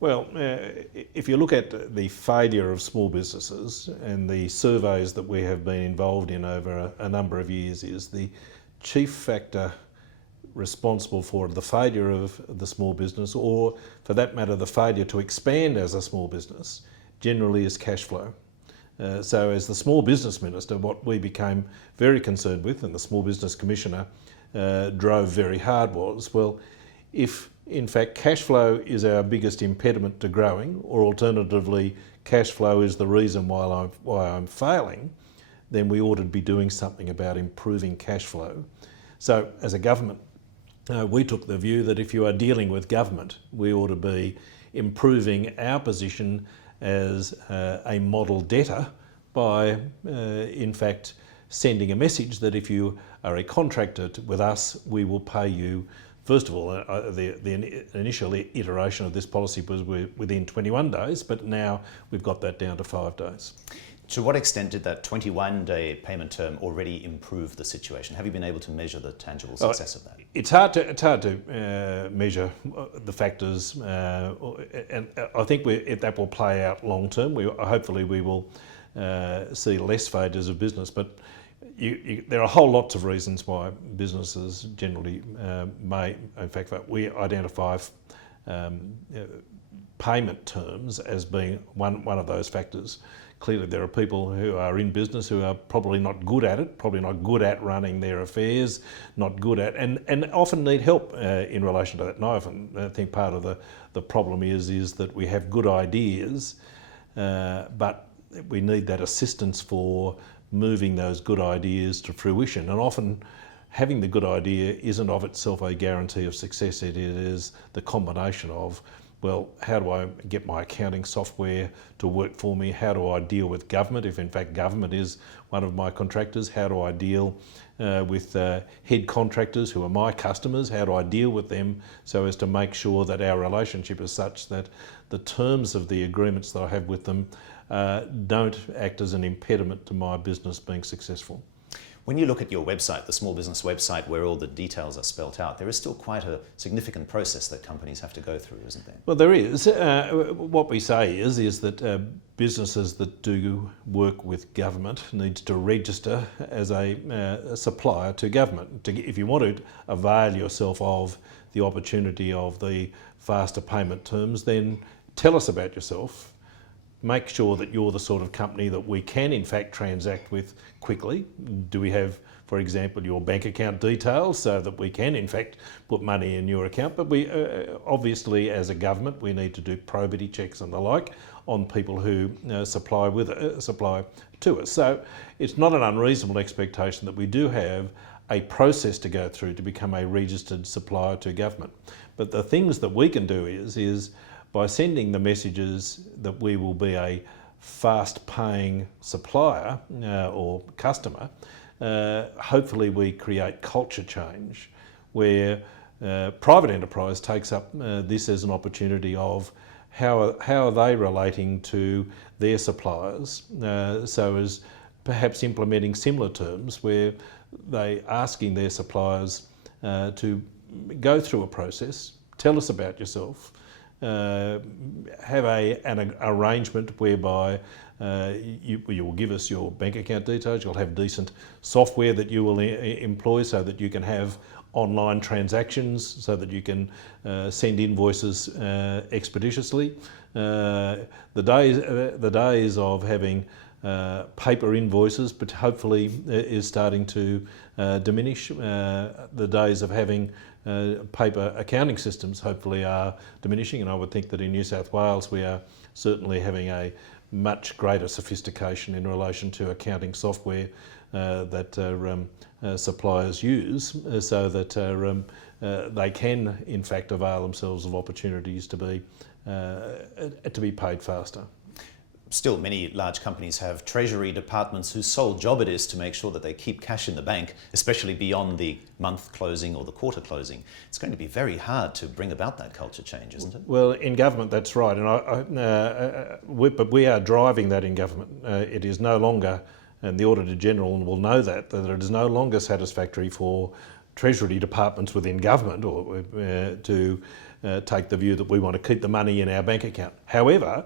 Well, if you look at the failure of small businesses and the surveys that we have been involved in over a number of years, is the chief factor responsible for the failure of the small business, or for that matter the failure to expand as a small business, generally is cash flow. So as the Small Business Minister, what we became very concerned with, and the Small Business Commissioner drove very hard, was, well, if in fact cash flow is our biggest impediment to growing, or alternatively cash flow is the reason why I'm failing, then we ought to be doing something about improving cash flow. So as a government, we took the view that if you are dealing with government, we ought to be improving our position as a model debtor by, in fact, sending a message that if you are a contractor with us, we will pay you. First of all, the initial iteration of this policy was within 21 days, but now we've got that down to 5 days. To what extent did that 21-day payment term already improve the situation? Have you been able to measure the tangible success of that? It's hard to measure the factors, and I think that will play out long term. Hopefully we will see less failures of business, but there are a whole lots of reasons why businesses generally may, in fact, we identify payment terms as being one of those factors. Clearly there are people who are in business who are probably not good at it, probably not good at running their affairs, not good at, and often need help in relation to that. And I often think part of the problem is that we have good ideas, but we need that assistance for moving those good ideas to fruition. And often having the good idea isn't of itself a guarantee of success. It is the combination of, well, how do I get my accounting software to work for me? How do I deal with government, if in fact government is one of my contractors? How do I deal with head contractors who are my customers? How do I deal with them so as to make sure that our relationship is such that the terms of the agreements that I have with them don't act as an impediment to my business being successful? When you look at your website, the small business website, where all the details are spelt out, there is still quite a significant process that companies have to go through, isn't there? Well, there is. What we say is that businesses that do work with government need to register as a supplier to government. If you want to avail yourself of the opportunity of the faster payment terms, then tell us about yourself. Make sure that you're the sort of company that we can in fact transact with quickly. Do we have, for example, your bank account details so that we can in fact put money in your account? But we obviously, as a government, we need to do probity checks and the like on people who supply to us. So it's not an unreasonable expectation that we do have a process to go through to become a registered supplier to government. But the things that we can do is by sending the messages that we will be a fast paying supplier or customer, hopefully we create culture change where private enterprise takes up this as an opportunity of how are they relating to their suppliers, so as perhaps implementing similar terms where they asking their suppliers to go through a process, tell us about yourself, have an arrangement whereby you will give us your bank account details, you'll have decent software that you will employ so that you can have online transactions, so that you can send invoices expeditiously. The days of having paper invoices, but hopefully is starting to diminish. The days of having paper accounting systems hopefully are diminishing, and I would think that in New South Wales we are certainly having a much greater sophistication in relation to accounting software that suppliers use, so that they can in fact avail themselves of opportunities to be paid faster. Still, many large companies have treasury departments whose sole job it is to make sure that they keep cash in the bank, especially beyond the month closing or the quarter closing. It's going to be very hard to bring about that culture change, isn't it? Well, in government, that's right, and but we are driving that in government. It is no longer, and the Auditor General will know that it is no longer satisfactory for treasury departments within government or to take the view that we want to keep the money in our bank account. However,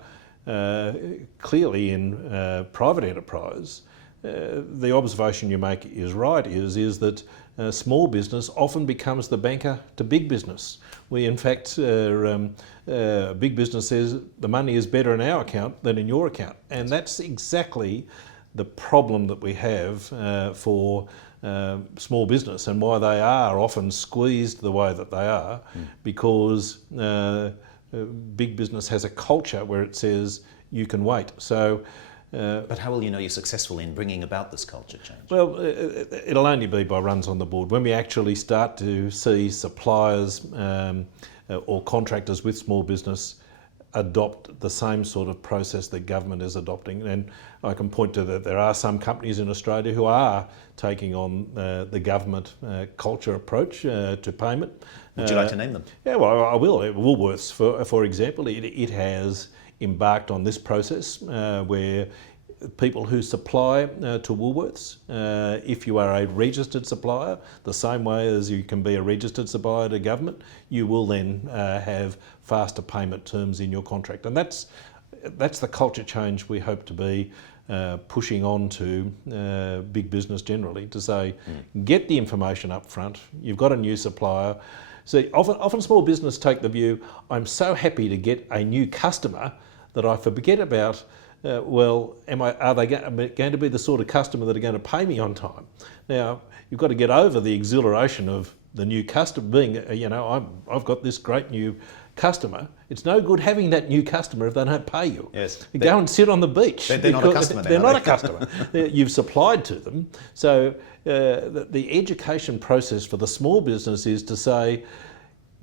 clearly in private enterprise, the observation you make is right, is that small business often becomes the banker to big business. We in fact, big business says the money is better in our account than in your account. And that's exactly the problem that we have for small business, and why they are often squeezed the way that they are, because big business has a culture where it says you can wait. So. But how will you know you're successful in bringing about this culture change? Well, it'll only be by runs on the board. When we actually start to see suppliers or contractors with small business adopt the same sort of process that government is adopting. And I can point to that there are some companies in Australia who are taking on the government culture approach to payment. Would you like to name them? Yeah, well, I will. Woolworths, for example, it has embarked on this process where people who supply to Woolworths, if you are a registered supplier, the same way as you can be a registered supplier to government, you will then have faster payment terms in your contract. And that's the culture change we hope to be pushing on to big business generally, to say, get the information up front, you've got a new supplier. See, often small business take the view, I'm so happy to get a new customer that I forget about, are they going to be the sort of customer that are going to pay me on time? Now, you've got to get over the exhilaration of the new customer being, I've got this great new customer. It's no good having that new customer if they don't pay you. Yes. You go and sit on the beach. They're not a customer. They're not a customer. You've supplied to them. So the education process for the small business is to say,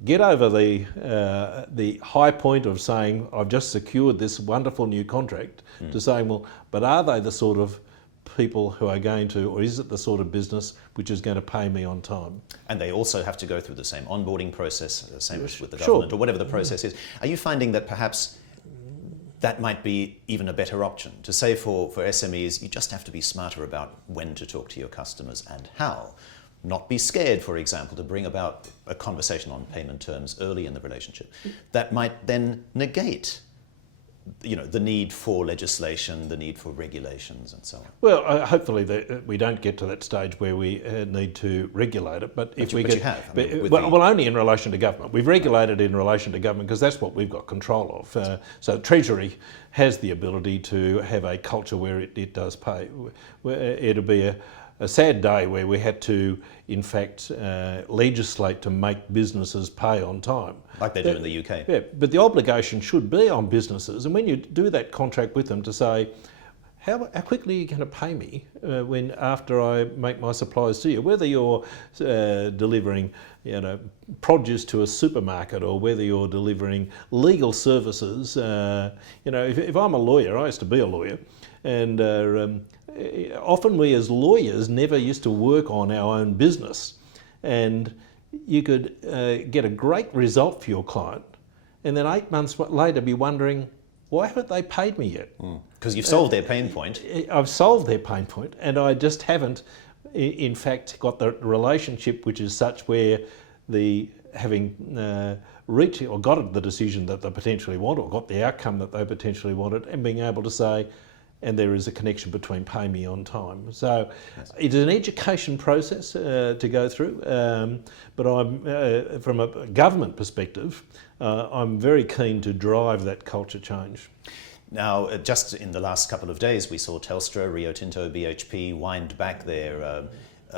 get over the high point of saying, I've just secured this wonderful new contract, to saying, well, but are they the sort of people who are going to, or is it the sort of business which is going to pay me on time? And they also have to go through the same onboarding process, the same as with the government, or whatever the process is. Are you finding that perhaps that might be even a better option? To say for SMEs, you just have to be smarter about when to talk to your customers and how. Not be scared, for example, to bring about a conversation on payment terms early in the relationship. That might then negate, the need for legislation, the need for regulations, and so on. Well, hopefully we don't get to that stage where we need to regulate it. But if we get, you have. Only in relation to government. We've regulated in relation to government because that's what we've got control of. So Treasury has the ability to have a culture where it does pay. It'll be a sad day where we had to, in fact, legislate to make businesses pay on time. Like they do in the UK. Yeah, but the obligation should be on businesses, and when you do that contract with them, to say, how quickly are you going to pay me after I make my supplies to you? Whether you're delivering produce to a supermarket, or whether you're delivering legal services. If I'm a lawyer, I used to be a lawyer, and often we as lawyers never used to work on our own business, and you could get a great result for your client, and then 8 months later be wondering, why haven't they paid me yet? Because you've solved their pain point. I've solved their pain point, and I just haven't, in fact, got the relationship which is such where having reached or got the decision that they potentially want, or got the outcome that they potentially wanted, and being able to say, and there is a connection between pay me on time. So it is an education process to go through, but I'm, from a government perspective, I'm very keen to drive that culture change. Now, just in the last couple of days, we saw Telstra, Rio Tinto, BHP wind back their,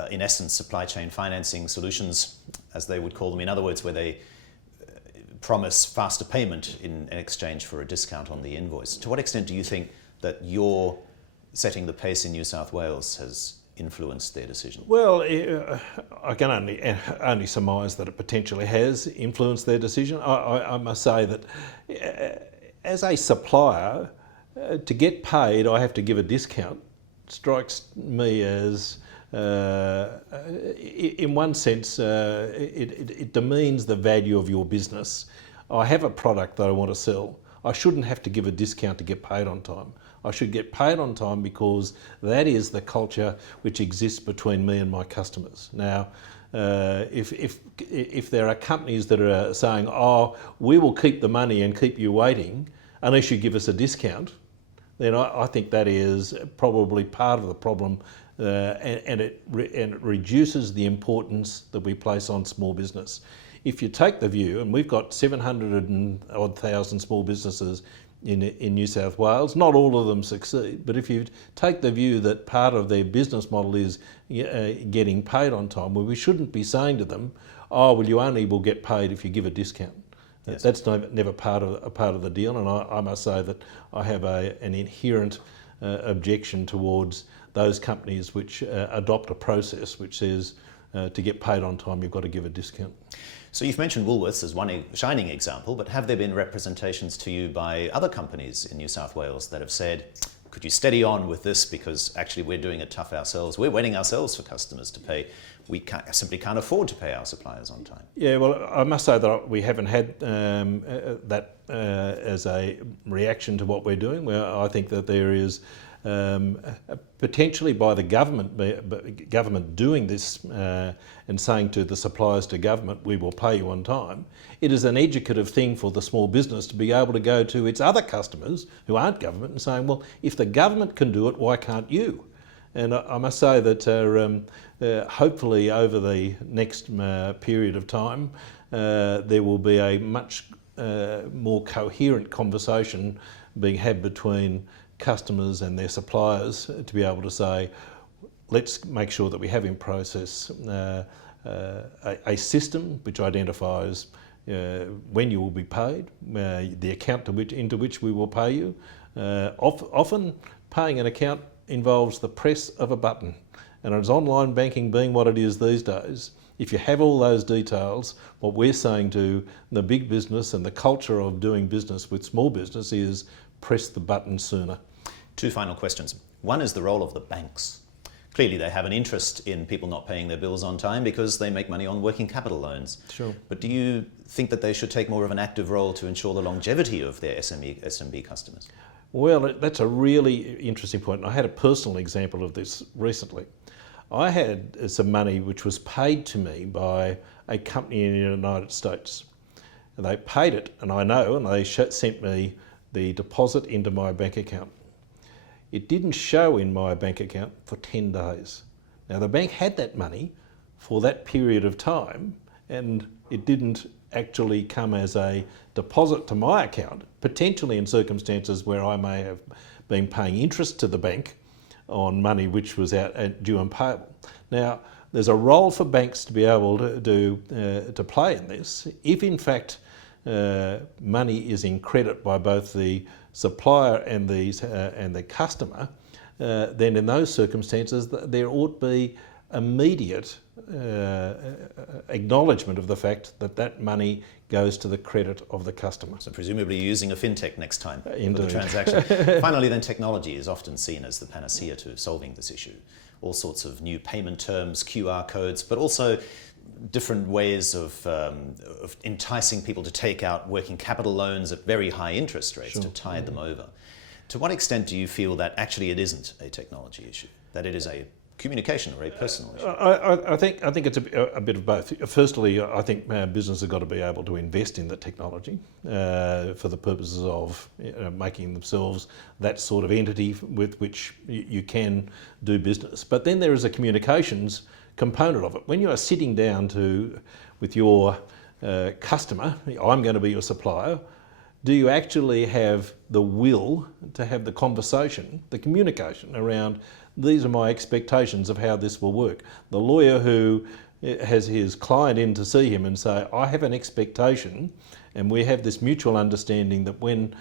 in essence, supply chain financing solutions, as they would call them. In other words, where they promise faster payment in exchange for a discount on the invoice. To what extent do you think that your setting the pace in New South Wales has influenced their decision? Well, I can only surmise that it potentially has influenced their decision. I must say that as a supplier, to get paid, I have to give a discount. Strikes me as, in one sense, it demeans the value of your business. I have a product that I want to sell. I shouldn't have to give a discount to get paid on time. I should get paid on time because that is the culture which exists between me and my customers. Now, If there are companies that are saying, oh, we will keep the money and keep you waiting unless you give us a discount, then I think that is probably part of the problem, and it reduces the importance that we place on small business. If you take the view, and we've got 700 and odd thousand small businesses in New South Wales, not all of them succeed, but if you take the view that part of their business model is getting paid on time, well, we shouldn't be saying to them, oh, well, you only will get paid if you give a discount. Yes. That's never part of the deal, and I must say that I have an inherent objection towards those companies which adopt a process which says to get paid on time you've got to give a discount. So you've mentioned Woolworths as one shining example, but have there been representations to you by other companies in New South Wales that have said, could you steady on with this because actually we're doing it tough ourselves, we're waiting ourselves for customers to pay, we simply can't afford to pay our suppliers on time? Yeah, well, I must say that we haven't had that as a reaction to what we're doing. Well, I think that there is potentially by the government doing this and saying to the suppliers to government, we will pay you on time, it is an educative thing for the small business to be able to go to its other customers who aren't government and saying, well, if the government can do it, why can't you? And I must say that hopefully over the next period of time there will be a much more coherent conversation being had between customers and their suppliers to be able to say, let's make sure that we have in process a system which identifies when you will be paid, the account into which we will pay you. Often paying an account involves the press of a button, and as online banking being what it is these days, if you have all those details, what we're saying to the big business and the culture of doing business with small business is press the button sooner. Two final questions. One is the role of the banks. Clearly they have an interest in people not paying their bills on time because they make money on working capital loans. Sure. But do you think that they should take more of an active role to ensure the longevity of their SMB customers? Well, that's a really interesting point. I had a personal example of this recently. I had some money which was paid to me by a company in the United States. And they paid it, and I know, and they sent me the deposit into my bank account. It didn't show in my bank account for 10 days. Now the bank had that money for that period of time, and it didn't actually come as a deposit to my account, potentially in circumstances where I may have been paying interest to the bank on money which was out due and payable. Now there's a role for banks to be able to play in this. If in fact money is in credit by both the supplier and the customer, then in those circumstances there ought to be immediate acknowledgement of the fact that that money goes to the credit of the customer. So presumably you're using a fintech next time for the Indeed. transaction. Finally then, technology is often seen as the panacea to solving this issue. All sorts of new payment terms, QR codes, but also different ways of enticing people to take out working capital loans at very high interest rates. Sure. To tide them over. To what extent do you feel that actually it isn't a technology issue, that it is a communication or a personal issue? I think it's a bit of both. Firstly, I think businesses have got to be able to invest in the technology for the purposes of making themselves that sort of entity with which you can do business. But then there is a communications component of it. When you are sitting down with your customer, I'm going to be your supplier, do you actually have the will to have the conversation, the communication around, these are my expectations of how this will work? The lawyer who has his client in to see him and say, I have an expectation and we have this mutual understanding that when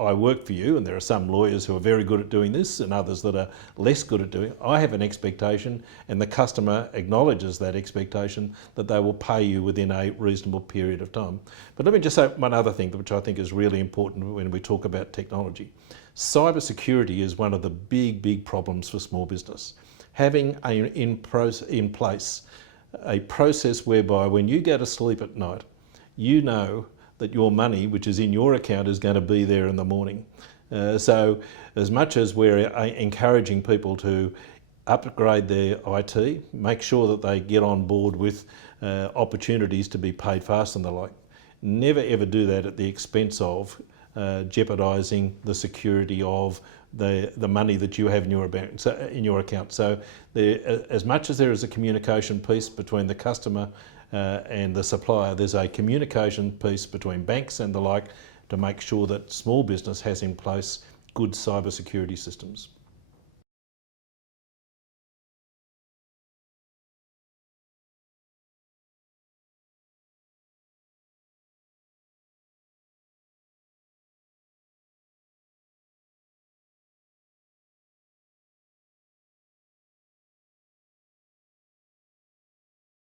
I work for you, and there are some lawyers who are very good at doing this and others that are less good at doing it, I have an expectation and the customer acknowledges that expectation that they will pay you within a reasonable period of time. But let me just say one other thing which I think is really important when we talk about technology. Cybersecurity is one of the big problems for small business. Having in place a process whereby when you go to sleep at night, you know that your money, which is in your account, is going to be there in the morning. So as much as we're encouraging people to upgrade their IT, make sure that they get on board with opportunities to be paid fast and the like. Never ever do that at the expense of jeopardising the security of the money that you have in your account. So as much as there is a communication piece between the customer and the supplier, there's a communication piece between banks and the like to make sure that small business has in place good cyber security systems.